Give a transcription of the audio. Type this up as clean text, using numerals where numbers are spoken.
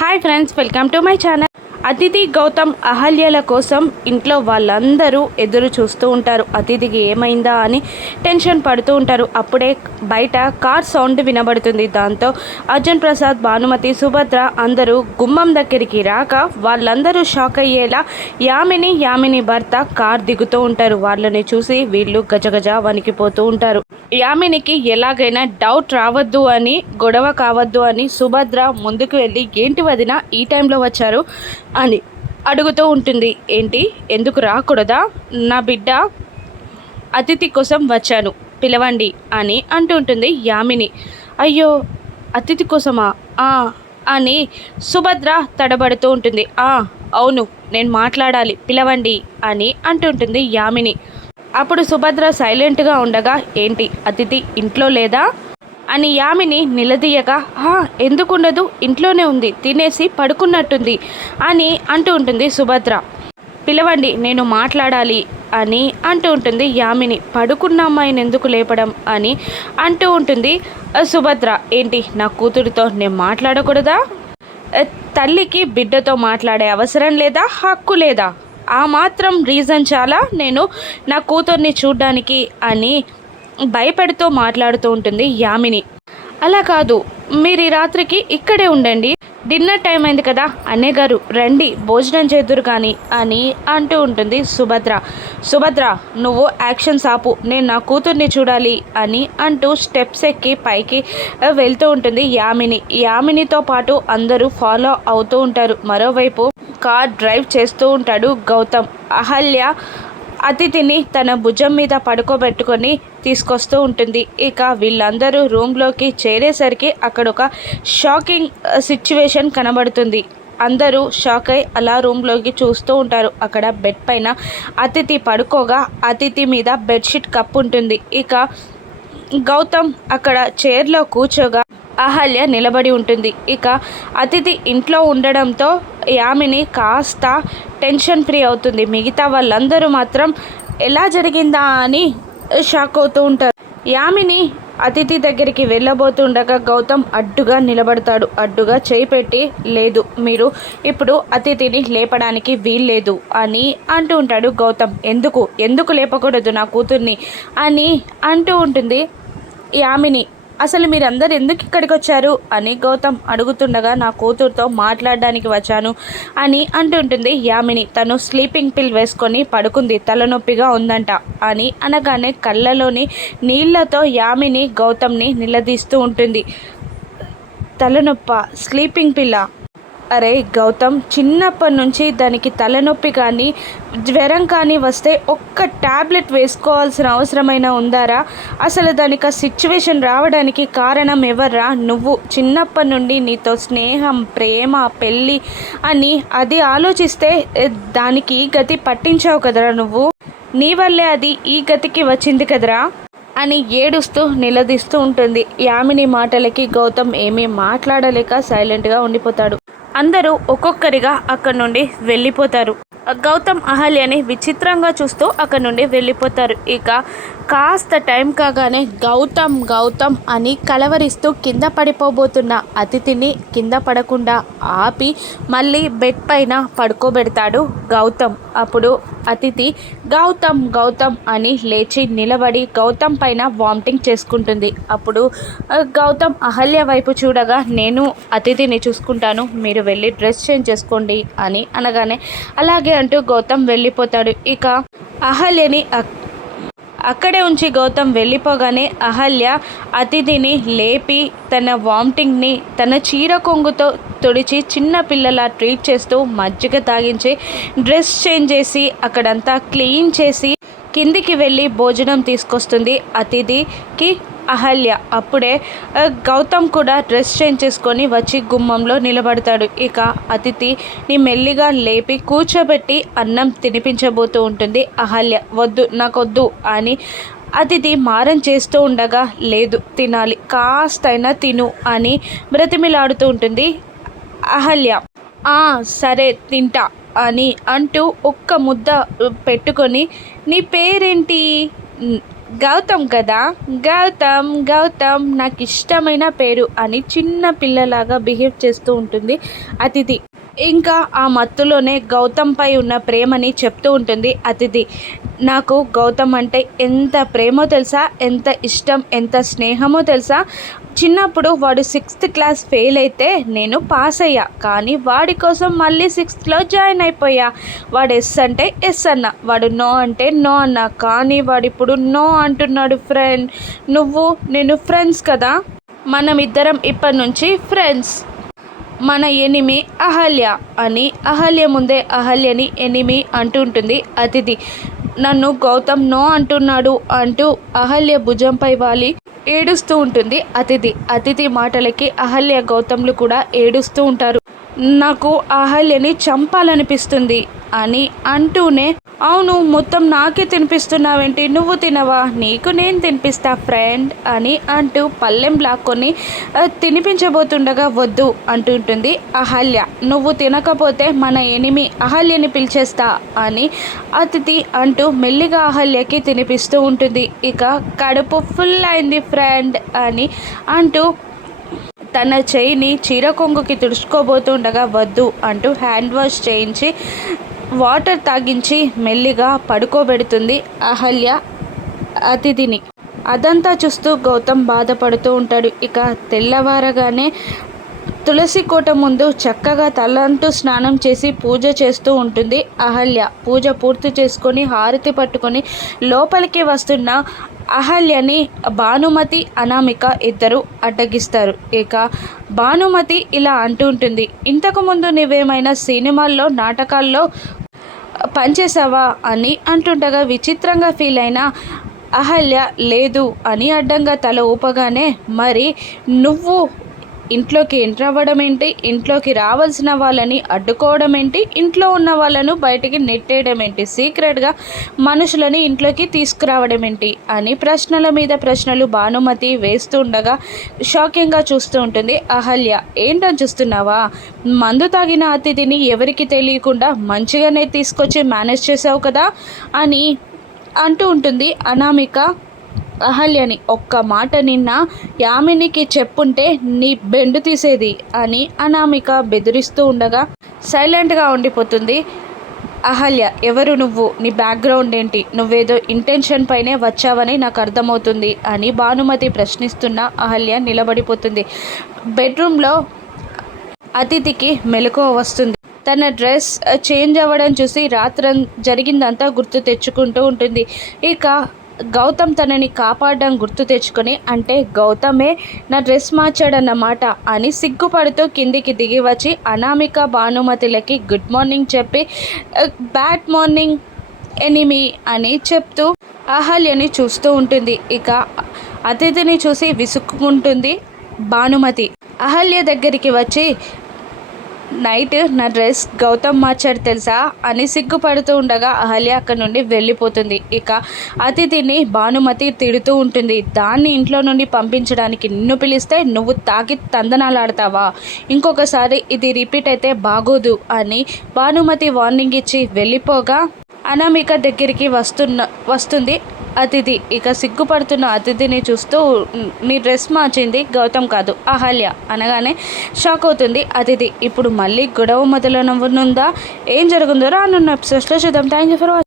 Hi friends, welcome to my channel. అతిథి గౌతమ్ అహల్యల కోసం ఇంట్లో వాళ్ళందరూ ఎదురు చూస్తూ ఉంటారు. అతిథికి ఏమైందా అని టెన్షన్ పడుతూ ఉంటారు. అప్పుడే బయట కార్ సౌండ్ వినబడుతుంది. దాంతో అర్జున్ ప్రసాద్, భానుమతి, సుభద్ర అందరూ గుమ్మం దగ్గరికి రాక వాళ్ళందరూ షాక్ అయ్యేలా యామిని భర్త కార్ దిగుతూ ఉంటారు. వాళ్ళని చూసి వీళ్ళు గజగజ వణికిపోతూ ఉంటారు. యామినికి ఎలాగైనా డౌట్ రావద్దు అని, గొడవ కావద్దు అని సుభద్ర ముందుకు వెళ్ళి, ఏంటి వదిన ఈ టైంలో వచ్చారు అని అడుగుతూ ఉంటుంది. ఏంటి, ఎందుకు రాకూడదా? నా బిడ్డ అతిథి కోసం వచ్చాను, పిలవండి అని అంటుంటుంది యామిని. అయ్యో, అతిథి కోసమా అని సుభద్ర తడబడుతూ ఉంటుంది. అవును, నేను మాట్లాడాలి, పిలవండి అని అంటుంటుంది యామిని. అప్పుడు సుభద్ర సైలెంట్గా ఉండగా, ఏంటి అతిథి ఇంట్లో లేదా అని యామిని నిలదీయగా, ఎందుకుండదు, ఇంట్లోనే ఉంది, తినేసి పడుకున్నట్టుంది అని అంటూ ఉంటుంది సుభద్ర. పిలవండి, నేను మాట్లాడాలి అని అంటూ ఉంటుంది యామిని. పడుకున్న అమ్మాయిని ఎందుకు లేపడం అని అంటూ ఉంటుంది సుభద్ర. ఏంటి, నా కూతురితో నేను మాట్లాడకూడదా? తల్లికి బిడ్డతో మాట్లాడే అవసరం లేదా, హక్కు లేదా? ఆ మాత్రం రీజన్ చాలా నేను నా కూతుర్ని చూడ్డానికి అని భయపెడుతూ మాట్లాడుతూ ఉంటుంది యామిని. అలా కాదు, మీరు ఈ రాత్రికి ఇక్కడే ఉండండి, డిన్నర్ టైం అయింది కదా, అన్నయ్య గారు రండి భోజనం చేద్దురు కానీ అని అంటూ ఉంటుంది సుభద్ర, నువ్వు యాక్షన్స్ ఆపు, నేను నా కూతుర్ని చూడాలి అని అంటూ స్టెప్స్ ఎక్కి పైకి వెళ్తూ ఉంటుంది యామినితో పాటు అందరూ ఫాలో అవుతూ ఉంటారు. మరోవైపు కార్ డ్రైవ్ చేస్తూ ఉంటాడు గౌతమ్. అహల్య అతిథిని తన భుజం మీద పడుకోబెట్టుకొని తీసుకొస్తూ ఉంటుంది. ఇక వీళ్ళందరూ రూమ్లోకి చేరేసరికి అక్కడ ఒక షాకింగ్ సిచ్యువేషన్ కనబడుతుంది. అందరూ షాక్ అయి అలా రూమ్లోకి చూస్తూ ఉంటారు. అక్కడ బెడ్ పైన అతిథి పడుకోగా అతిథి మీద బెడ్షీట్ కప్పు ఉంటుంది. ఇక గౌతమ్ అక్కడ చైర్లో కూర్చోగా అహల్య నిలబడి ఉంటుంది. ఇక అతిథి ఇంట్లో ఉండడంతో యామిని కాస్త టెన్షన్ ఫ్రీ అవుతుంది. మిగతా వాళ్ళందరూ మాత్రం ఎలా జరిగిందా అని షాక్ అవుతూ ఉంటారు. యామిని అతిథి దగ్గరికి వెళ్ళబోతుండగా గౌతమ్ అడ్డుగా నిలబడతాడు. అడ్డుగా చేయి పెట్టి, లేదు, మీరు ఇప్పుడు అతిథిని లేపడానికి వీల్లేదు అని అంటూ ఉంటాడు గౌతమ్. ఎందుకు లేపకూడదు నా కూతుర్ని అని అంటూ ఉంటుంది యామిని. అసలు మీరందరూ ఎందుకు ఇక్కడికి వచ్చారు అని గౌతమ్ అడుగుతుండగా, నా కూతురుతో మాట్లాడడానికి వచ్చాను అని అంటుంటుంది యామిని. తను స్లీపింగ్ పిల్ వేసుకొని పడుకుంది, తలనొప్పిగా ఉందంట అని అనగానే కళ్ళలోని నీళ్లతో యామిని గౌతమ్ని నిలదీస్తూ ఉంటుంది. తలనొప్ప, స్లీపింగ్ పిల్ల? అరే గౌతమ్, చిన్నప్పటి నుంచి దానికి తలనొప్పి కానీ జ్వరం కానీ వస్తే ఒక్క ట్యాబ్లెట్ వేసుకోవాల్సిన అవసరమైనా ఉందారా? అసలు దానికి ఆ సిచ్యువేషన్ రావడానికి కారణం ఎవర్రా? నువ్వు చిన్నప్పటి నుండి నీతో స్నేహం, ప్రేమ, పెళ్ళి అని అది ఆలోచిస్తే దానికి గతి పట్టించావు కదరా నువ్వు. నీ వల్లే అది ఈ గతికి వచ్చింది కదరా అని ఏడుస్తూ నిలదీస్తూ ఉంటుంది. యామిని మాటలకి గౌతమ్ ఏమీ మాట్లాడలేక సైలెంట్గా ఉండిపోతాడు. అందరూ ఒక్కొక్కరిగా అక్కడి నుండి వెళ్ళిపోతారు. గౌతమ్ అహల్యని విచిత్రంగా చూస్తూ అక్కడి నుండి వెళ్ళిపోతారు. ఇక కాస్త టైం కాగానే గౌతమ్ అని కలవరిస్తూ కింద పడిపోబోతున్న అతిథిని కింద పడకుండా ఆపి మళ్ళీ బెడ్ పైన పడుకోబెడతాడు గౌతమ్. అప్పుడు అతిథి గౌతమ్ అని లేచి నిలబడి గౌతమ్ పైన వామిటింగ్ చేసుకుంటుంది. అప్పుడు గౌతమ్ అహల్య వైపు చూడగా, నేను అతిథిని చూసుకుంటాను, మీరు వెళ్ళి డ్రెస్ చేంజ్ చేసుకోండి అని అనగానే అలాగే అంటూ గౌతమ్ వెళ్ళిపోతాడు. ఇక అహల్యని అక్కడే ఉంచి గౌతమ్ వెళ్ళిపోగానే అహల్య అతిథిని లేపి తన వామిటింగ్ని తన చీర కొంగుతో తుడిచి చిన్న పిల్లలా ట్రీట్ చేస్తూ మజ్జిగ తాగించి డ్రెస్ చేంజ్ చేసి అక్కడంతా క్లీన్ చేసి కిందికి వెళ్ళి భోజనం తీసుకొస్తుంది అతిథికి అహల్య. అప్పుడే గౌతమ్ కూడా డ్రెస్ చేంజ్ చేసుకొని వచ్చి గుమ్మంలో నిలబడతాడు. ఇక అతిథిని మెల్లిగా లేపి కూర్చోబెట్టి అన్నం తినిపించబోతూ ఉంటుంది అహల్య. నాకొద్దు అని అతిథి మారం చేస్తూ ఉండగా, లేదు తినాలి, కాస్తైనా తిను అని బ్రతిమిలాడుతూ ఉంటుంది అహల్య. సరే తింటా అని అంటూ ఒక్క ముద్ద పెట్టుకొని, నీ పేరేంటి గౌతమ్ కదా, గౌతమ్ గౌతమ్ నాకు ఇష్టమైన పేరు అని చిన్న పిల్లలాగా బిహేవ్ చేస్తూ ఉంటుంది అతిథి. ఇంకా ఆ మత్తులోనే గౌతమ్పై ఉన్న ప్రేమని చెప్తూ ఉంటుంది అతిథి. నాకు గౌతమ్ అంటే ఎంత ప్రేమో తెలుసా, ఎంత ఇష్టం, ఎంత స్నేహమో తెలుసా. చిన్నప్పుడు వాడు 6th క్లాస్ ఫెయిల్ అయితే నేను పాస్ అయ్యా, కానీ వాడి కోసం మళ్ళీ 6th జాయిన్ అయిపోయా. వాడు ఎస్ అంటే ఎస్ అన్న, వాడు నో అంటే నో అన్న, కానీ వాడు ఇప్పుడు నో అంటున్నాడు. ఫ్రెండ్, నువ్వు నేను ఫ్రెండ్స్ కదా, మనమిద్దరం ఇప్పటి నుంచి ఫ్రెండ్స్. మన ఎనిమి అహల్య అని అహల్య ముందే అహల్యని ఎనిమి అంటుంటుంది అతిథి. నన్ను గౌతమ్ నో అంటున్నాడు అంటూ అహల్య భుజంపై వాలి ఏడుస్తూ ఉంటుంది అతిథి. అతిథి మాటలకి అహల్య గౌతమ్లు కూడా ఏడుస్తూ ఉంటారు. నాకు అహల్యని చంపాలనిపిస్తుంది అని అంటూనే, అవును మొత్తం నాకే తినిపిస్తున్నావేంటి, నువ్వు తినవా, నీకు నేను తినిపిస్తా ఫ్రెండ్ అని అంటూ పళ్ళెం లాక్కొని తినిపించబోతుండగా వద్దు అంటుంటుంది అహల్య. నువ్వు తినకపోతే మన ఎనిమి అహల్యని పిలిచేస్తా అని అతిథి అంటూ మెల్లిగా అహల్యకి తినిపిస్తూ ఉంటుంది. ఇక కడుపు ఫుల్ అయింది ఫ్రెండ్ అని అంటూ తన చేయిని చీర కొంగుకి తుడుచుకోబోతుండగా వద్దు అంటూ హ్యాండ్ వాష్ చేయించి వాటర్ తాగించి మెల్లిగా పడుకోబెడుతుంది అహల్య అతిథిని. అదంతా చూస్తూ గౌతమ్ బాధపడుతూ ఉంటాడు. ఇక తెల్లవారగానే తులసి కోట ముందు చక్కగా తలంటూ స్నానం చేసి పూజ చేస్తూ ఉంటుంది అహల్య. పూజ పూర్తి చేసుకొని హారతి పట్టుకొని లోపలికి వస్తున్న అహల్యని భానుమతి అనామిక ఇద్దరు అడ్డగిస్తారు. ఇక భానుమతి ఇలా అంటూ ఉంటుంది, ఇంతకుముందు నువ్వేమైనా సినిమాల్లో నాటకాల్లో పనిచేసావా అని అంటుండగా విచిత్రంగా ఫీల్ అయిన అహల్య లేదు అని అడ్డంగా తల ఊపగానే, మరి నువ్వు ఇంట్లోకి ఎంటర్ అవ్వడం ఏంటి, ఇంట్లోకి రావాల్సిన వాళ్ళని అడ్డుకోవడం ఏంటి, ఇంట్లో ఉన్న వాళ్ళను బయటికి నెట్టేయడం ఏంటి, సీక్రెట్గా మనుషులని ఇంట్లోకి తీసుకురావడం ఏంటి అని ప్రశ్నల మీద ప్రశ్నలు భానుమతి వేస్తూ ఉండగా షాకింగ్గా చూస్తూ ఉంటుంది అహల్య. ఏంటని చూస్తున్నావా, మందు తాగిన అతిథిని ఎవరికి తెలియకుండా మంచిగానే తీసుకొచ్చి మేనేజ్ చేసావు కదా అని అంటూ ఉంటుంది అనామిక అహల్యని. ఒక్క మాట నిన్న యామినికి చెప్పుంటే నీ బెండు తీసేది అని అనామిక బెదిరిస్తూ ఉండగా సైలెంట్గా ఉండిపోతుంది అహల్య. ఎవరు నువ్వు, నీ బ్యాక్గ్రౌండ్ ఏంటి, నువ్వేదో ఇంటెన్షన్ పైనే వచ్చావని నాకు అర్థమవుతుంది అని భానుమతి ప్రశ్నిస్తున్న అహల్య నిలబడిపోతుంది. బెడ్రూమ్లో అతిథికి మెలకువ వస్తుంది. తన డ్రెస్ చేంజ్ అవ్వడం చూసి రాత్రి జరిగిందంతా గుర్తు తెచ్చుకుంటూ ఉంటుంది. ఇక గౌతమ్ తనని కాపాడడం గుర్తు తెచ్చుకొని, అంటే గౌతమే నా డ్రెస్ మార్చాడన్నమాట అని సిగ్గుపడుతూ కిందికి దిగి వచ్చి అనామిక భానుమతులకి గుడ్ మార్నింగ్ చెప్పి బ్యాడ్ మార్నింగ్ ఎనిమి అని చెప్తూ అహల్యని చూస్తూ ఉంటుంది. ఇక అతిథిని చూసి విసుక్కుంటుంది భానుమతి. అహల్య దగ్గరికి వచ్చి, నైట్ నా డ్రెస్ గౌతమ్ మార్చాడు తెలుసా అని సిగ్గుపడుతూ ఉండగా అహల్య అక్కడి నుండి వెళ్ళిపోతుంది. ఇక అతిథిని భానుమతి తిడుతూ ఉంటుంది. దాన్ని ఇంట్లో నుండి పంపించడానికి నిన్ను పిలిస్తే నువ్వు తాగి తందనాలాడతావా, ఇంకొకసారి ఇది రిపీట్ అయితే బాగోదు అని భానుమతి వార్నింగ్ ఇచ్చి వెళ్ళిపోగా అనామిక దగ్గరికి వస్తుంది అతిథి. ఇక సిగ్గుపడుతున్న అతిథిని చూస్తూ, నీ డ్రెస్ మార్చింది గౌతమ్ కాదు అహల్య అనగానే షాక్ అవుతుంది అతిథి. ఇప్పుడు మళ్ళీ గొడవ మొదలవనుందా, ఏం జరుగుతుందో రానున్న ఎపిసోడ్స్లో చూద్దాం. Thank you for watching.